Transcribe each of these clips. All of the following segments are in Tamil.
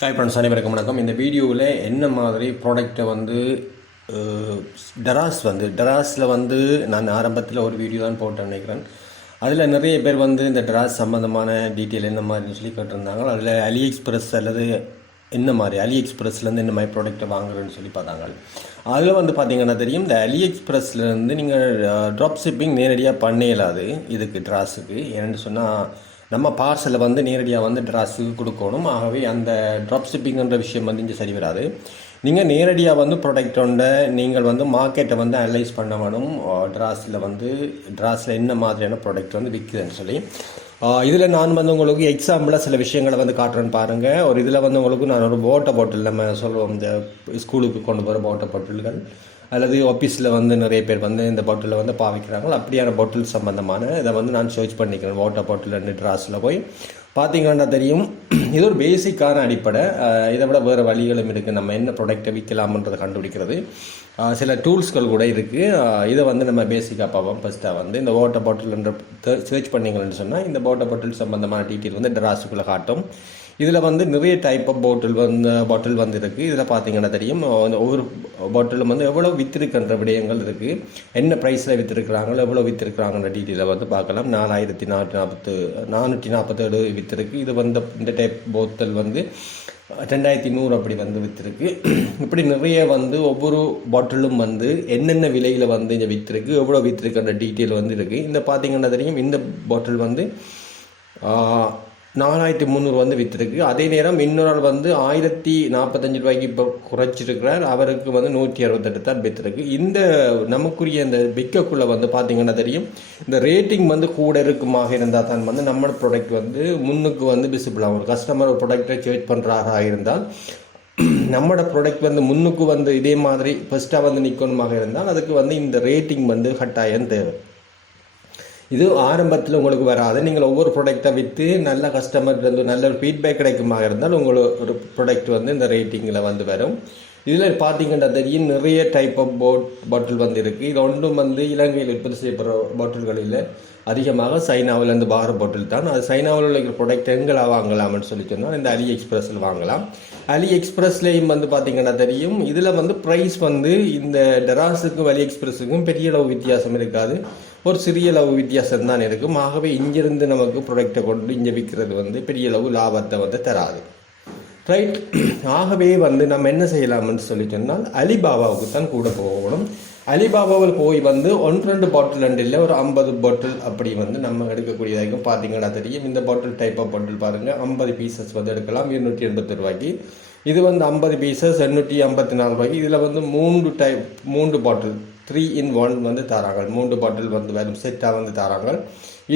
ஹாய் ஃப்ரெண்ட்ஸ், அனைவருக்கும் வணக்கம். இந்த வீடியோவில் என்ன மாதிரி ப்ராடக்டை வந்து டெராஸில் வந்து நான் ஆரம்பத்தில் ஒரு வீடியோ தான் போட்டேன் நினைக்கிறேன். அதில் நிறைய பேர் வந்து இந்த டெராஸ் சம்மந்தமான டீட்டெயில் என்ன மாதிரின்னு சொல்லி கேட்டிருந்தாங்க. அதில் அலி எக்ஸ்பிரஸ் அல்லது என்ன மாதிரி அலி எக்ஸ்பிரஸ்லேருந்து என்ன மாதிரி ப்ராடக்ட்டை வாங்குறேன்னு சொல்லி பார்த்தாங்க. அதில் வந்து பார்த்திங்கன்னா தெரியும், இந்த அலி எக்ஸ்பிரஸ்லேருந்து நீங்கள் ட்ராப் ஷிப்பிங் நேரடியாக பண்ண இயலாது இதுக்கு டெராஸுக்கு. ஏன்னு சொன்னால் நம்ம பார்சலை வந்து நேரடியாக வந்து டெராஸுக்கு கொடுக்கணும். ஆகவே அந்த ட்ராப் ஷிப்பிங்கிற விஷயம் வந்து இங்கே சரி வராது. நீங்கள் நேரடியாக வந்து ப்ராடக்டோட நீங்கள் வந்து மார்க்கெட்டை வந்து அனலைஸ் பண்ண வேணும். டெராஸில் என்ன மாதிரியான ப்ராடக்ட் வந்து விற்குதுன்னு சொல்லி இதில் நான் வந்து உங்களுக்கு எக்ஸாம்பிளாக சில விஷயங்களை வந்து காட்டுறேன்னு பாருங்கள். ஒரு இதில் வந்து உங்களுக்கு நான் ஒரு வாட்டர் பாட்டில் நம்ம சொல்லுவோம், இந்த ஸ்கூலுக்கு கொண்டு போகிற வாட்டர் பாட்டில்கள் அல்லது ஆஃபீஸில் வந்து நிறைய பேர் வந்து இந்த பாட்டிலில் வந்து பாவிக்கிறாங்க. அப்படியான பாட்டில் சம்மந்தமான இதை வந்து நான் சர்ச் பண்ணிக்கிறேன். வாட்டர் பாட்டில் டெராஸில் போய் பார்த்தீங்கன்னா தெரியும், இது ஒரு பேசிக்கான அடிப்படை. இதை விட வேறு வழிகளும் இருக்குது. நம்ம என்ன ப்ராடக்டை விற்கலாம்ன்றதை கண்டுபிடிக்கிறது சில டூல்ஸ்கள் கூட இருக்குது. இதை வந்து நம்ம பேசிக்காக பார்ப்போம். ஃபஸ்ட்டாக வந்து இந்த வாட்டர் பாட்டில்ன்ற சர்ச் பண்ணிங்கன்னு சொன்னால் இந்த வாட்டர் பாட்டில் சம்மந்தமான டீட்டெயில் வந்து டெராஸுக்குள்ளே காட்டும். இதில் வந்து நிறைய டைப் ஆஃப் பாட்டில் வந்து இருக்குது. இதில் பார்த்தீங்கன்னா தெரியும், ஒவ்வொரு பாட்டிலும் வந்து எவ்வளோ விற்றுருக்கின்ற விடயங்கள் இருக்குது, என்ன ப்ரைஸில் விற்றுருக்குறாங்களோ எவ்வளோ விற்றுருக்குறாங்கன்ற டீட்டெயிலை வந்து பார்க்கலாம். 4447 விற்றுருக்கு. இது வந்து இந்த டைப் போத்தல் வந்து 2100 அப்படி வந்து விற்றுருக்கு. இப்படி நிறைய வந்து ஒவ்வொரு பாட்டிலும் வந்து என்னென்ன விலையில் வந்து இங்கே விற்றுருக்கு, எவ்வளோ விற்றுருக்குன்ற டீட்டெயில் வந்து இருக்குது. இந்த பார்த்தீங்கன்னா தெரியும், இந்த பாட்டில் வந்து 4300 வந்து விற்றுருக்கு. அதே நேரம் இன்னொரு ஆள் வந்து 1045 ரூபாய்க்கு இப்போ குறைச்சிருக்கிறார். அவருக்கு வந்து 168 தான் விற்றுருக்கு. இந்த நமக்குரிய இந்த விற்கக்குள்ளே வந்து பார்த்திங்கன்னா தெரியும், இந்த ரேட்டிங் வந்து கூட இருக்குமாக இருந்தால் தான் வந்து நம்ம ப்ராடக்ட் வந்து முன்னுக்கு வந்து விசிபிளாக ஒரு கஸ்டமர் ஒரு ப்ராடக்டை சேஞ்ச் பண்ணுறாராக இருந்தால் நம்மளோட ப்ராடக்ட் வந்து முன்னுக்கு வந்து இதே மாதிரி ஃபஸ்ட்டாக வந்து நிற்கணுமாக இருந்தால் அதுக்கு வந்து இந்த ரேட்டிங் வந்து கட்டாயம் தேவை. இது ஆரம்பத்தில் உங்களுக்கு வராது. நீங்கள் ஒவ்வொரு ப்ராடக்டை விற்று நல்ல கஸ்டமர் நல்ல ஒரு ஃபீட்பேக் கிடைக்குமாக இருந்தால் உங்களுக்கு ஒரு ப்ராடக்ட் வந்து இந்த ரேட்டிங்கில் வந்து வரும். இதில் பார்த்தீங்கன்னா தெரியும், நிறைய டைப் ஆஃப் பாட்டில் வந்து இருக்குது. இது ஒன்றும் வந்து இலங்கையில் உற்பத்தி செய்யப்படுற பாட்டில்களில் அதிகமாக சைனாவிலேருந்து வார பாட்டில் தான். அது சைனாவில் உள்ள ப்ராடக்ட் எங்களை வாங்கலாம்னு சொல்லி சொன்னால் இந்த அலி எக்ஸ்பிரஸில் வாங்கலாம். அலி எக்ஸ்பிரஸ்லேயும் வந்து பார்த்திங்கன்னா தெரியும், இதில் வந்து ப்ரைஸ் வந்து இந்த டெராஸுக்கும் அலி எக்ஸ்பிரஸுக்கும் பெரிய அளவு வித்தியாசம் இருக்காது, ஒரு சிறிய அளவு வித்தியாசம் தான் இருக்கும். ஆகவே இங்கிருந்து நமக்கு ப்ராடக்டை கொண்டு இங்கே விற்கிறது வந்து பெரிய அளவு லாபத்தை வந்து தராது, ரைட்? ஆகவே வந்து நம்ம என்ன செய்யலாம்னு சொல்லி சொன்னால் அலிபாபாவுக்கு தான் கூட போகணும். அலிபாபாவில் போய் வந்து 1-2 பாட்டில் ரெண்டு இல்லை, ஒரு 50 பாட்டில் அப்படி வந்து நம்ம எடுக்கக்கூடியதாக பார்த்தீங்கன்னா தெரியும். இந்த பாட்டில் டைப் ஆஃப் பாட்டில் பாருங்கள், 50 பீசஸ் வந்து எடுக்கலாம் 280 ரூபாய்க்கு. இது வந்து 50 பீசஸ் 854 ரூபாய்க்கு. இதில் வந்து 3 பாட்டில் 3 in 1 வந்து தராங்க. 3 பாட்டில் வந்து வெறும் செட்டாக வந்து தராங்க.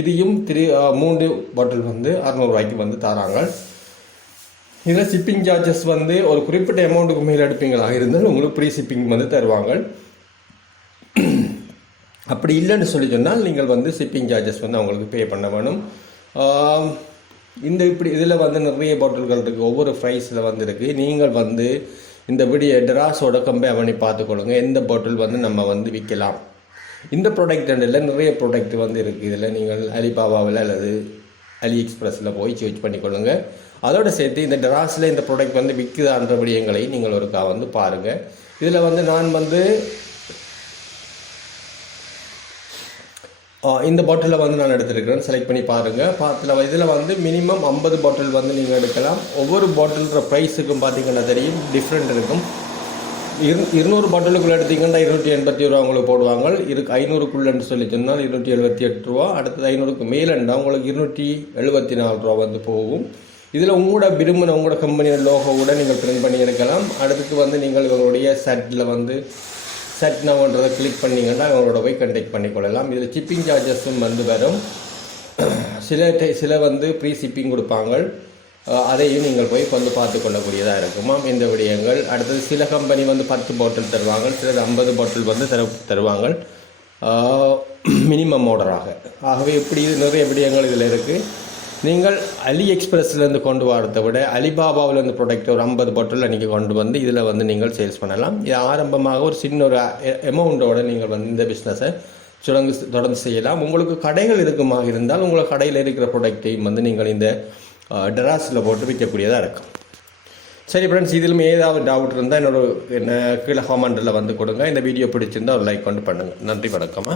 இதையும் 3 பாட்டில் வந்து 600 ரூபாய்க்கு வந்து தராங்க. இதில் ஷிப்பிங் சார்ஜஸ் வந்து ஒரு குறிப்பிட்ட அமௌண்ட்டுக்கு மேலே எடுப்பீங்களாக இருந்தால் உங்களுக்கு ப்ரீ ஷிப்பிங் வந்து தருவாங்க. அப்படி இல்லைன்னு சொல்லி சொன்னால் நீங்கள் வந்து ஷிப்பிங் சார்ஜஸ் வந்து அவங்களுக்கு பே பண்ண வேணும். இதில் வந்து நிறைய பாட்டில்கள் இருக்குது, ஒவ்வொரு ப்ரைஸில் வந்து இருக்குது. நீங்கள் வந்து இந்த டெராஸோட கம்பேர் பண்ணி பார்த்துக்கொள்ளுங்க, எந்த பாட்டில் வந்து நம்ம வந்து விற்கலாம். இந்த ப்ராடக்ட் ரெண்டில் நிறைய ப்ராடக்ட் வந்து இருக்குது. இதில் நீங்கள் அலிபாபாவில் அல்லது அலி எக்ஸ்பிரஸில் போய் சர்ச் பண்ணிக்கொள்ளுங்க. அதோடு சேர்த்து இந்த டெராஸில் இந்த ப்ராடக்ட் வந்து விற்குதான்ற விடயங்களை நீங்கள் ஒருக்கா வந்து பாருங்கள். இதில் வந்து நான் வந்து இந்த பாட்டிலில் வந்து நான் எடுத்துருக்கிறேன், செலக்ட் பண்ணி பாருங்கள். இதில் வந்து மினிமம் 50 பாட்டில் வந்து நீங்கள் எடுக்கலாம். ஒவ்வொரு பாட்டில்ற ப்ரைஸுக்கும் பார்த்தீங்கன்னா தெரியும் டிஃப்ரெண்ட் இருக்கும். 200 பாட்டிலுக்குள்ளே எடுத்திங்கன்னா 280 ரூபா உங்களுக்கு போடுவாங்க. 500க்குள்ளேன்னு சொல்லி சொன்னால் 278 ரூபா. அடுத்தது 500க்கு மேலேண்டா உங்களுக்கு 274 ரூபா வந்து போகும். இதில் உங்களோட விரும்பின உங்களோட கம்பெனியோட லோகோ கூட நீங்கள் பிரிண்ட் பண்ணி எடுக்கலாம். அடுத்து வந்து நீங்கள் உங்களுடைய செட்டில் வந்து செட் நவன்றதை கிளிக் பண்ணிங்கன்னா அவங்களோட போய் கண்டெக்ட் பண்ணிக்கொள்ளலாம். இதில் ஷிப்பிங் சார்ஜஸும் வந்து வரும். சில வந்து ப்ரீ ஷிப்பிங் கொடுப்பாங்க, அதையும் நீங்கள் போய் வந்து பார்த்து கொள்ளக்கூடியதாக இருக்குமா இந்த விடயங்கள். அடுத்தது சில கம்பெனி வந்து 10 பாட்டில் தருவாங்க, சிலது 50 பாட்டில் வந்து தருவாங்க மினிமம் ஆர்டராக. ஆகவே இப்படி நிறைய விடயங்கள் இதில் இருக்குது. நீங்கள் அலி எக்ஸ்பிரஸ்லேருந்து கொண்டு வரதை விட அலிபாபாவிலேருந்து ப்ராடக்ட் ஒரு 50 பாட்டில் நீங்கள் கொண்டு வந்து இதில் வந்து நீங்கள் சேல்ஸ் பண்ணலாம். இது ஆரம்பமாக ஒரு சின்ன ஒரு அமௌண்ட்டோடு நீங்கள் வந்து இந்த பிஸ்னஸை தொடர்ந்து செய்யலாம். உங்களுக்கு கடைகள் இருக்குமாக இருந்தால் உங்கள் கடையில் இருக்கிற ப்ராடக்டையும் வந்து நீங்கள் இந்த டெராஸில் போட்டு விற்கக்கூடியதாக இருக்கும். சரி ஃப்ரெண்ட்ஸ், இதிலும் ஏதாவது டவுட் இருந்தால் என்னோட கீழே கமெண்டில் வந்து கொடுங்க. இந்த வீடியோ பிடிச்சிருந்தால் ஒரு லைக் கொண்டு பண்ணுங்கள். நன்றி, வணக்கம்மா.